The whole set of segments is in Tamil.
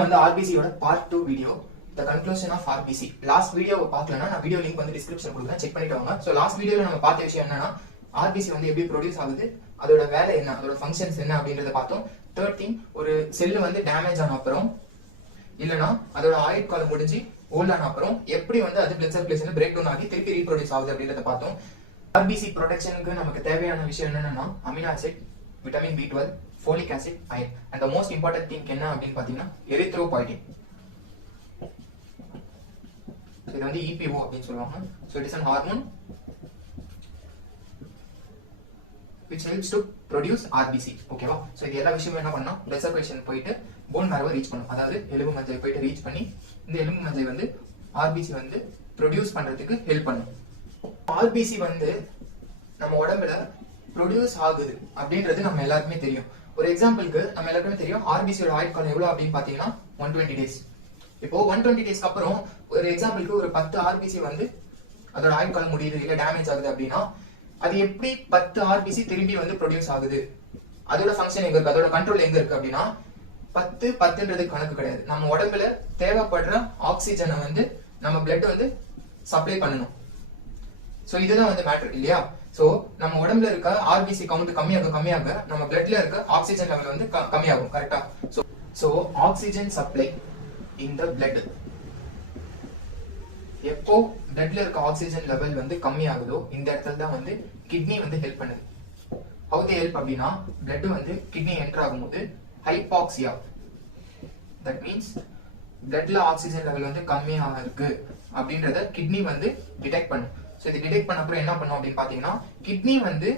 வந்து RBC யோட part 2 video the conclusion of RBC. Last வீடியோவை பார்க்கலனா நான் வீடியோ லிங்க் வந்து டிஸ்கிரிப்ஷன் கொடுக்குறேன், செக் பண்ணிட்டு வாங்க. சோ லாஸ்ட் வீடியோல நம்ம பார்த்த விஷயம் என்னன்னா RBC வந்து எப்படி ப்ரொடியூஸ் ஆகுது, அதோட வேலை என்ன, அதோட ஃபங்க்ஷன்ஸ் என்ன அப்படின்றத பார்த்தோம். தேர்ட் திங், ஒரு செல் வந்து டேமேஜ் ஆன அப்புறம் இல்லனா அதோட ஆயுட்காலம் முடிஞ்சு ஓல்ட் ஆன அப்புறம் எப்படி வந்து அது பிளட் சர்க்குலேஷன்ல பிரேக் டவுன் ஆகி திருப்பி ரீப்ரொடியூஸ் ஆகுது அப்படின்றத பார்த்தோம். RBC ப்ரொடெக்ஷனுக்கு நமக்கு தேவையான விஷயம் என்னன்னா amino acid, vitamin B12, folic acid, iron, and the most important thing என்ன அப்படின்னு பாத்தீங்கன்னா erythropoietin. இது வந்து EPO அப்படின்னு சொல்லுவாங்க. So it is an hormone which helps to produce RBC. ஓகேவா? So இது எல்லா விஷயமும் என்ன பண்ணா blood circulation போயிட்டு bone marrow ரீச் பண்ணும். அதாவது எலும்பு மஜ்ஜை போயிட்டு ரீச் பண்ணி இந்த எலும்பு மஜ்ஜை வந்து RBC வந்து ப்ரொடியூஸ் பண்றதுக்கு ஹெல்ப் பண்ணும். RBC வந்து நம்ம உடம்புல ப்ரொடியூஸ் ஆகுது அப்படின்றது நம்ம எல்லாருக்குமே தெரியும். ஒரு எக்ஸாம்பிளுக்கு நம்ம எல்லாருக்குமே தெரியும் RBC யோட ஆயுட்காலம் எவ்வளவு அப்படின்னு பாத்தீங்கன்னா 120 டேஸ். இப்போ 120 டேஸ்க்கு அப்புறம் ஒரு எக்ஸாம்பிளுக்கு ஒரு 10 RBC வந்து அதோட ஆயுட்காலம் முடியுது இல்ல டேமேஜ் ஆகுது அப்படின்னா அது எப்படி 10 RBC திரும்பி வந்து ப்ரொடியூஸ் ஆகுது, அதோட ஃபங்க்ஷன் எங்க இருக்கு, அதோட கண்ட்ரோல் எங்க இருக்கு அப்படின்னா 10 கணக்கு கிடையாது. நம்ம உடம்புல தேவைப்படுற ஆக்சிஜனை வந்து நம்ம பிளட் வந்து சப்ளை பண்ணணும். சோ இதுதான் வந்து மேட்டர் இல்லையா? சோ நம்ம உடம்புல இருக்க RBC கவுண்ட் கம்மியாக நம்ம பிளட்ல இருக்க ஆக்சிஜன் லெவல் வந்து கம்மியாகும். கரெக்டா? So oxygen supply in the blood எப்போ பிளட்ல இருக்க ஆக்சிஜன் லெவல் வந்து கம்மியாகுதோ இந்த இடத்துல தான் வந்து கிட்னி வந்து ஹெல்ப் பண்ணுது. ஹவ் தி ஹெல்ப் அப்படின்னா பிளட் வந்து கிட்னி என்டர் ஆகும்போது ஹைபாக்சியா, தட் மீன்ஸ் பிளட்ல ஆக்சிஜன் லெவல் வந்து கம்மியா இருக்கு அப்படின்றத கிட்னி வந்து டிடெக்ட் பண்ணும். சோ இது டிடெக்ட் பண்ண அப்புறம் என்ன பண்ணும் அப்படின்னு பாத்தீங்கன்னா கிட்னி வந்து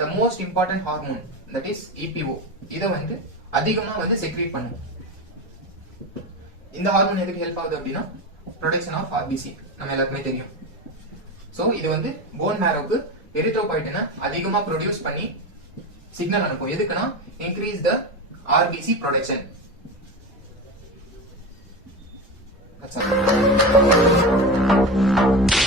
the most important hormone that is EPO இத வந்து அதிகமா வந்து செக்ரீட் பண்ணும். இந்த ஹார்மோன் எதுக்கு ஹெல்ப் ஆகுது அப்படின்னா ப்ரொடக்ஷன் ஆஃப் RBC நம்ம எல்லாருக்குமே தெரியும். சோ இது வந்து போன் மேரோக்கு எரித்ரோபாய்டினை அதிகமா ப்ரொடியூஸ் பண்ணி சிக்னல் அனுப்பும். எதுக்குன்னா increase the RBC production. That's all.